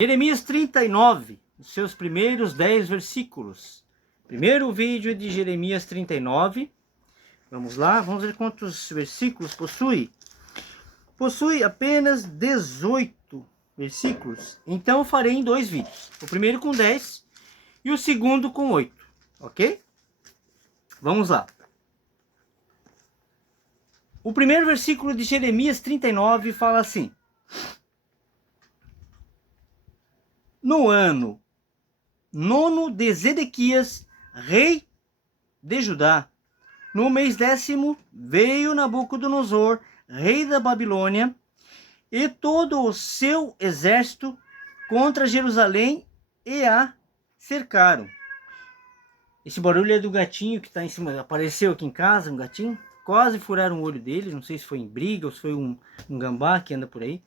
Jeremias 39, os seus primeiros 10 versículos. Primeiro vídeo de Jeremias 39. Vamos lá, vamos ver quantos versículos possui. Possui apenas 18 versículos. Então farei em 2 vídeos. O primeiro com 10 e o segundo com 8. Ok? Vamos lá. O primeiro versículo de Jeremias 39 fala assim: no ano 9 de Zedequias, rei de Judá, no mês 10º, veio Nabucodonosor, rei da Babilônia, e todo o seu exército contra Jerusalém e a cercaram. Esse barulho é do gatinho que está em cima. Apareceu aqui em casa, um gatinho. Quase furaram o olho dele. Não sei se foi em briga ou se foi um gambá que anda por aí.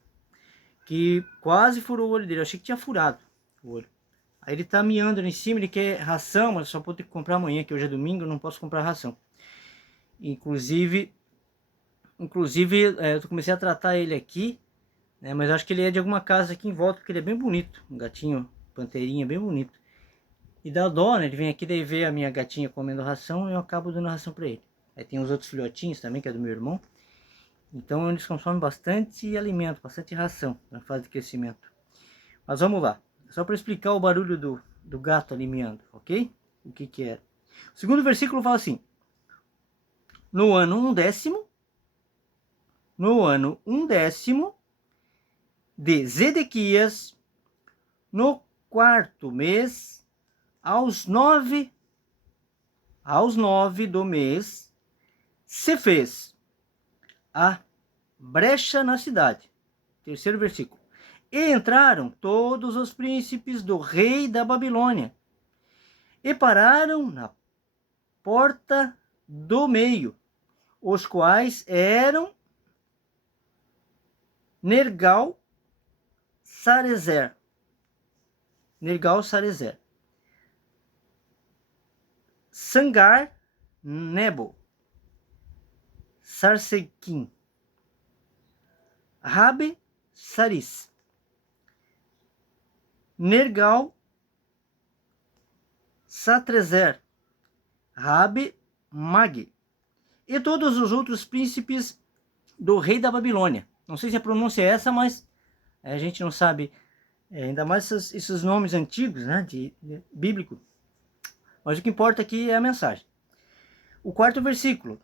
Que quase furou o olho dele. Eu achei que tinha furado o olho. Aí ele tá miando ali em cima. Ele quer ração, mas só vou ter que comprar amanhã, que hoje é domingo. Eu não posso comprar ração. Inclusive eu comecei a tratar ele aqui, né, mas eu acho que ele é de alguma casa aqui em volta, porque ele é bem bonito. Um gatinho, panteirinha, bem bonito. E dá dó, né? Ele vem aqui, daí vê a minha gatinha comendo ração e eu acabo dando ração para ele. Aí tem os outros filhotinhos também, que é do meu irmão. Então eles consomem bastante alimento, bastante ração na fase de crescimento. Mas vamos lá. Só para explicar o barulho do gato ali miando, ok? O que é. O segundo versículo fala assim: no ano 1º, de Zedequias, no 4º mês, aos 9 do mês, se fez a brecha na cidade. Terceiro versículo. E entraram todos os príncipes do rei da Babilônia, e pararam na porta do meio, os quais eram Nergal-Sarezer, Sangar-Nebo, Sarsequim, Rabe-Saris, Nergal-Satrezer, Rabe-Mag, e todos os outros príncipes do rei da Babilônia. Não sei se a pronúncia é essa, mas a gente não sabe, ainda mais esses nomes antigos, né, de bíblico. Mas o que importa aqui é a mensagem. O 4º versículo.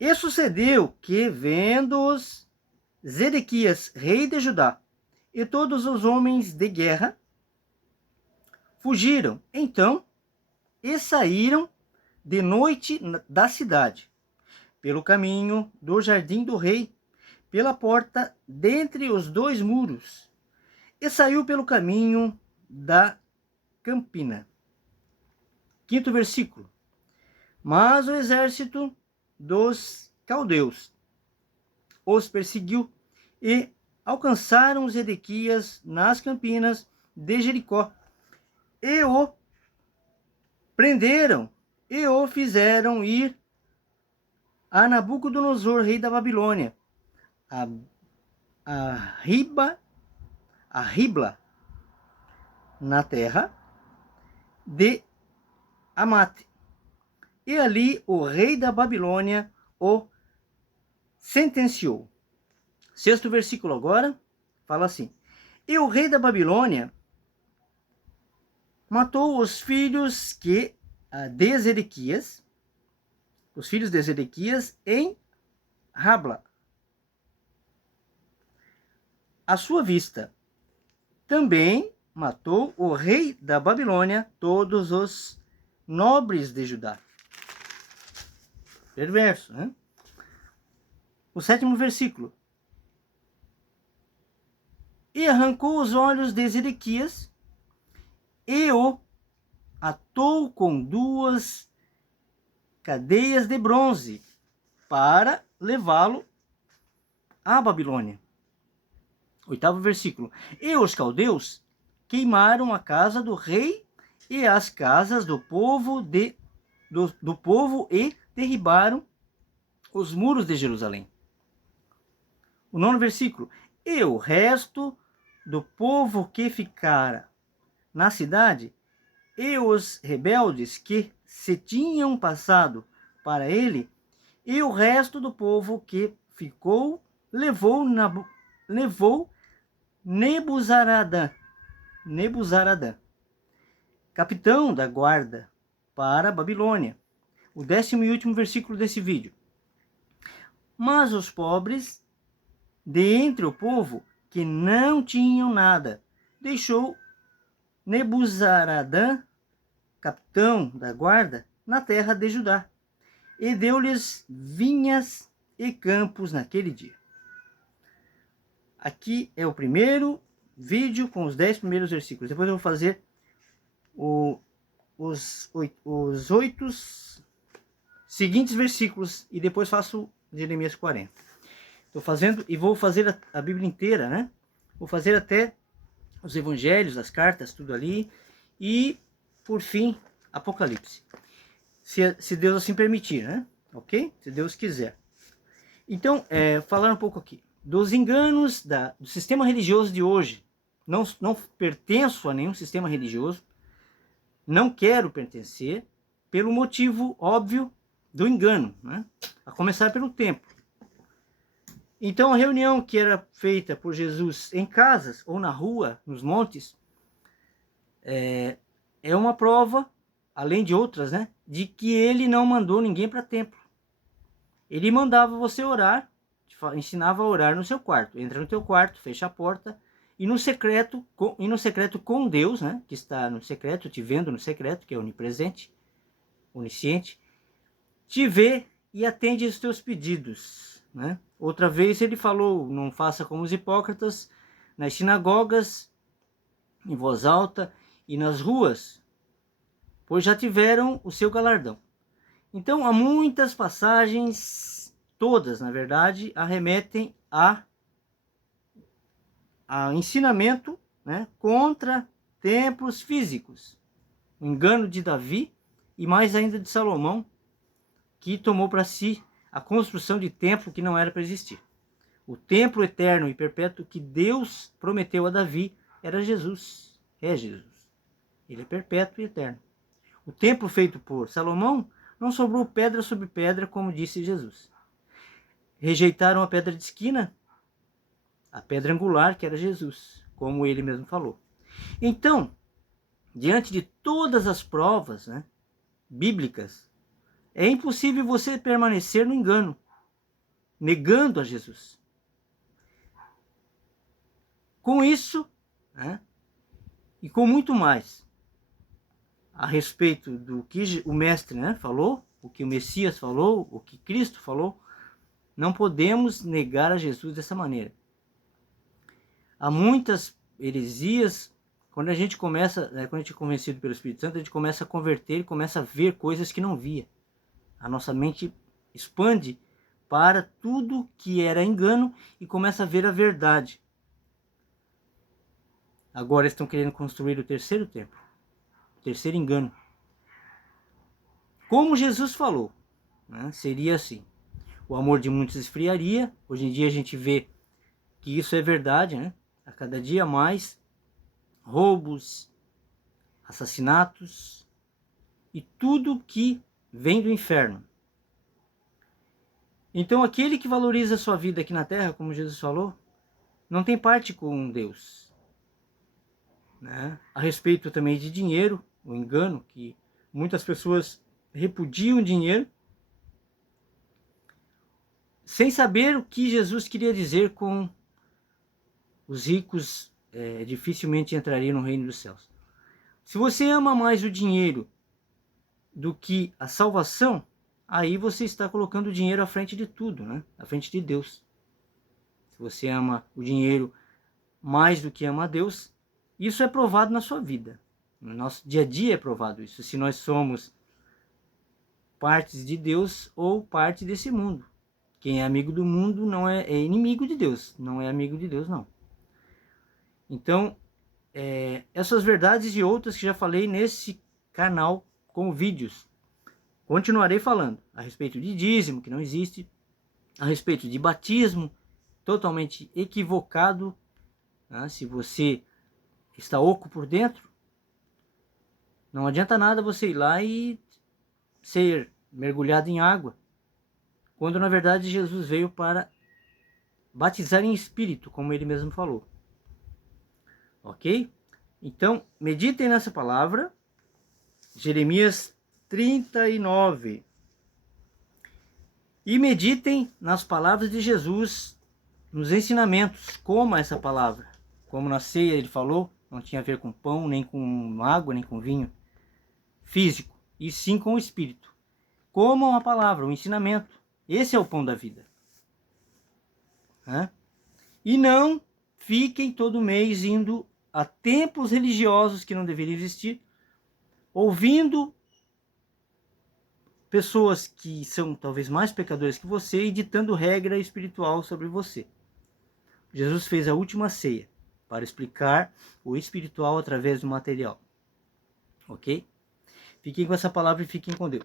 E sucedeu que, vendo-os Zedequias, rei de Judá, e todos os homens de guerra, fugiram então e saíram de noite da cidade, pelo caminho do jardim do rei, pela porta dentre os 2 muros, e saiu pelo caminho da campina. 5º versículo. Mas o exército dos caldeus os perseguiu e alcançaram Zedequias nas campinas de Jericó, e o prenderam e o fizeram ir a Nabucodonosor, rei da Babilônia, a Ribla, na terra de Amate. E ali o rei da Babilônia o sentenciou. 6º versículo agora fala assim: e o rei da Babilônia matou os filhos de Zedequias, em Rabla, à sua vista. Também matou o rei da Babilônia todos os nobres de Judá. Perverso, né? O 7º versículo. E arrancou os olhos de Zedequias e o atou com 2 cadeias de bronze para levá-lo à Babilônia. 8º versículo. E os caldeus queimaram a casa do rei e as casas do povo e derribaram os muros de Jerusalém. O 9º versículo. E o resto do povo que ficara na cidade, e os rebeldes que se tinham passado para ele, e o resto do povo que ficou, levou Nebuzaradã, capitão da guarda, para a Babilônia. O 10º e último versículo desse vídeo. Mas os pobres de entre o povo que não tinham nada, deixou Nebuzaradã, capitão da guarda, na terra de Judá, e deu-lhes vinhas e campos naquele dia. Aqui é o primeiro vídeo com os 10 primeiros versículos. Depois eu vou fazer os 8 seguintes versículos e depois faço Jeremias 40. Estou fazendo e vou fazer a Bíblia inteira, né? Vou fazer até os evangelhos, as cartas, tudo ali. E, por fim, Apocalipse. Se Deus assim permitir, né? Ok? Se Deus quiser. Então, falar um pouco aqui dos enganos do sistema religioso de hoje. Não pertenço a nenhum sistema religioso. Não quero pertencer pelo motivo óbvio do engano, né? A começar pelo templo. Então, a reunião que era feita por Jesus em casas ou na rua, nos montes, é uma prova, além de outras, né, de que ele não mandou ninguém para templo. Ele mandava você orar, ensinava a orar no seu quarto. Entra no teu quarto, fecha a porta, e no secreto com Deus, né, que está no secreto, te vendo no secreto, que é onipresente, onisciente, te vê e atende os teus pedidos, né? Outra vez ele falou, não faça como os hipócritas nas sinagogas, em voz alta e nas ruas, pois já tiveram o seu galardão. Então, há muitas passagens, todas, na verdade, arremetem a ensinamento, né, contra templos físicos. O engano de Davi e mais ainda de Salomão, que tomou para si a construção de templo que não era para existir. O templo eterno e perpétuo que Deus prometeu a Davi era Jesus. É Jesus. Ele é perpétuo e eterno. O templo feito por Salomão não sobrou pedra sobre pedra, como disse Jesus. Rejeitaram a pedra de esquina, a pedra angular, que era Jesus, como ele mesmo falou. Então, diante de todas as provas, né, bíblicas, é impossível você permanecer no engano, negando a Jesus. Com isso, né, e com muito mais, a respeito do que o Mestre, né, falou, o que o Messias falou, o que Cristo falou, não podemos negar a Jesus dessa maneira. Há muitas heresias, quando a gente começa, quando a gente é convencido pelo Espírito Santo, a gente começa a converter e começa a ver coisas que não via. A nossa mente expande para tudo que era engano e começa a ver a verdade. Agora estão querendo construir o terceiro templo, o terceiro engano. Como Jesus falou, né, seria assim: o amor de muitos esfriaria. Hoje em dia a gente vê que isso é verdade, né? A cada dia mais roubos, assassinatos e tudo que vem do inferno. Então aquele que valoriza a sua vida aqui na terra, como Jesus falou, não tem parte com Deus, né? A respeito também de dinheiro, o engano, que muitas pessoas repudiam o dinheiro, sem saber o que Jesus queria dizer com os ricos dificilmente entrariam no reino dos céus. Se você ama mais o dinheiro do que a salvação, aí você está colocando o dinheiro à frente de tudo, né? À frente de Deus. Se você ama o dinheiro mais do que ama a Deus, isso é provado na sua vida. No nosso dia a dia é provado isso, se nós somos partes de Deus ou parte desse mundo. Quem é amigo do mundo não é inimigo de Deus, não é amigo de Deus, não. Então, essas verdades e outras que já falei nesse canal com vídeos, continuarei falando a respeito de dízimo, que não existe, a respeito de batismo, totalmente equivocado, Né? Se você está oco por dentro, não adianta nada você ir lá e ser mergulhado em água, quando na verdade Jesus veio para batizar em espírito, como ele mesmo falou. Ok? Então, meditem nessa palavra, Jeremias 39. E meditem nas palavras de Jesus, nos ensinamentos, como essa palavra. Como na ceia ele falou, não tinha a ver com pão, nem com água, nem com vinho físico, e sim com o espírito. Como uma palavra, um ensinamento. Esse é o pão da vida. E não fiquem todo mês indo a templos religiosos que não deveriam existir, ouvindo pessoas que são talvez mais pecadores que você e ditando regra espiritual sobre você. Jesus fez a última ceia para explicar o espiritual através do material. Ok? Fiquem com essa palavra e fiquem com Deus.